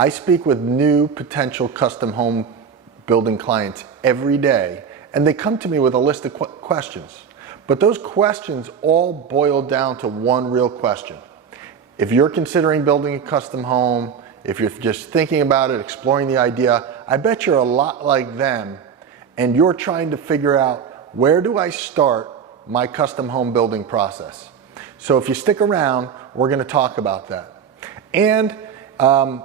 I speak with new potential custom home building clients every day, and they come to me with a list of questions. But those questions all boil down to one real question. If you're considering building a custom home, if you're just thinking about it, exploring the idea, I bet you're a lot like them, and you're trying to figure out, where do I start my custom home building process? So if you stick around, we're going to talk about that. And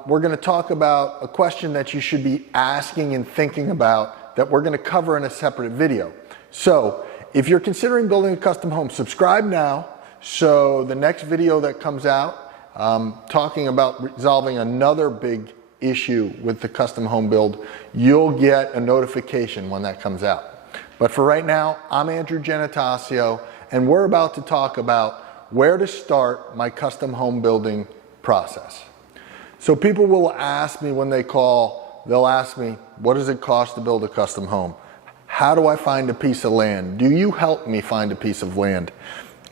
we're going to talk about a question that you should be asking and thinking about that we're going to cover in a separate video. So if you're considering building a custom home, subscribe now, so the next video that comes out talking about resolving another big issue with the custom home build, you'll get a notification when that comes out. But for right now, I'm Andrew Giannattasio, and we're about to talk about where to start my custom home building process. So people will ask me when they call, they'll ask me, what does it cost to build a custom home? How do I find a piece of land? Do you help me find a piece of land?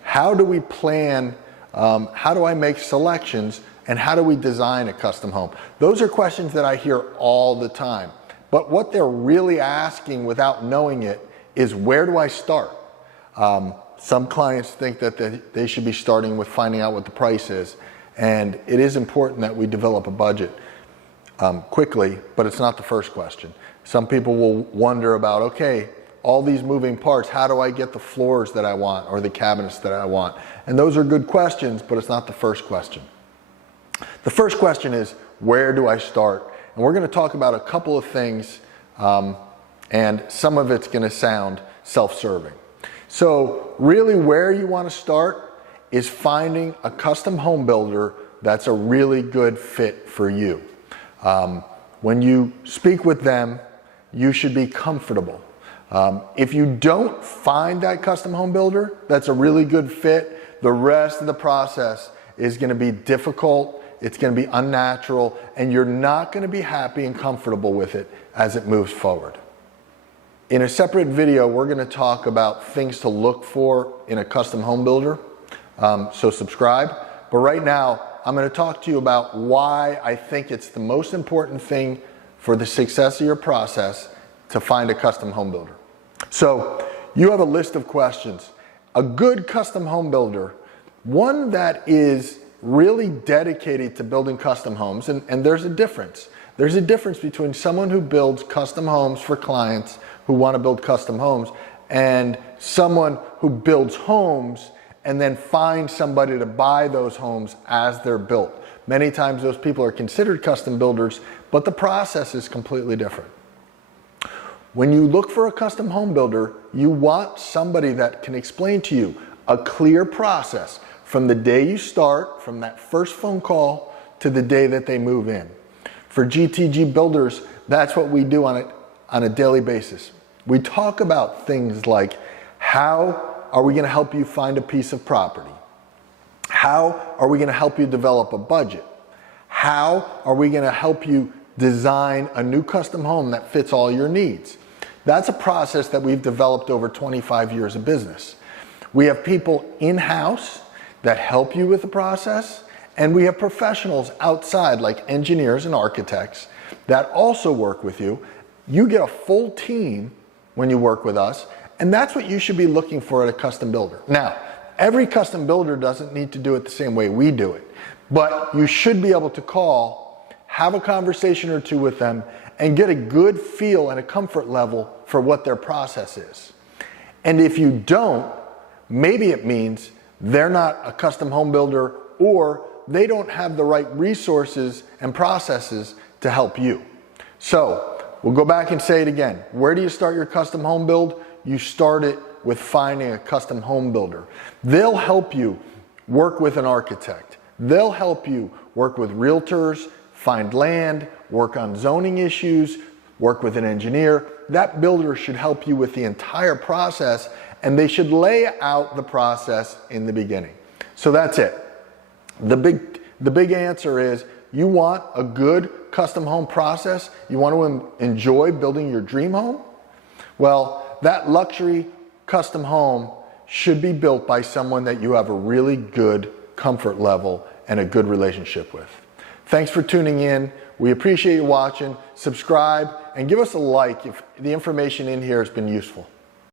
How do we plan? How do I make selections? And how do we design a custom home? Those are questions that I hear all the time. But what they're really asking without knowing it is, where do I start? Some clients think that they should be starting with finding out what the price is. And it is important that we develop a budget quickly, but it's not the first question. Some people will wonder about, okay, all these moving parts, how do I get the floors that I want or the cabinets that I want? And those are good questions, but it's not the first question. The first question is, where do I start? And we're going to talk about a couple of things, and some of it's going to sound self-serving. So really, where you want to start is finding a custom home builder that's a really good fit for you. When you speak with them, you should be comfortable. If you don't find that custom home builder that's a really good fit, the rest of the process is going to be difficult, it's going to be unnatural, and you're not going to be happy and comfortable with it as it moves forward. In a separate video, we're going to talk about things to look for in a custom home builder, so subscribe. But right now, I'm going to talk to you about why I think it's the most important thing for the success of your process to find a custom home builder. So you have a list of questions. A good custom home builder, one that is really dedicated to building custom homes, and there's a difference. There's a difference between someone who builds custom homes for clients who want to build custom homes and someone who builds homes and then finds somebody to buy those homes as they're built. Many times those people are considered custom builders, but the process is completely different. When you look for a custom home builder, you want somebody that can explain to you a clear process from the day you start, from that first phone call to the day that they move in. For GTG Builders, that's what we do on a daily basis. We talk about things like, how are we going to help you find a piece of property? How are we going to help you develop a budget? How are we going to help you design a new custom home that fits all your needs? That's a process that we've developed over 25 years of business. We have people in-house that help you with the process, and we have professionals outside like engineers and architects that also work with you. You get a full team when you work with us, and that's what you should be looking for at a custom builder. Now, every custom builder doesn't need to do it the same way we do it, but you should be able to call, have a conversation or two with them, and get a good feel and a comfort level for what their process is. And if you don't, maybe it means they're not a custom home builder, or they don't have the right resources and processes to help you. So we'll go back and say it again. Where do you start your custom home build? You start it with finding a custom home builder. They'll help you work with an architect. They'll help you work with realtors, find land, work on zoning issues, work with an engineer. That builder should help you with the entire process, and they should lay out the process in the beginning. So that's it. The big answer is, you want a good custom home process? You want to enjoy building your dream home? Well, that luxury custom home should be built by someone that you have a really good comfort level and a good relationship with. Thanks for tuning in. We appreciate you watching. Subscribe and give us a like if the information in here has been useful.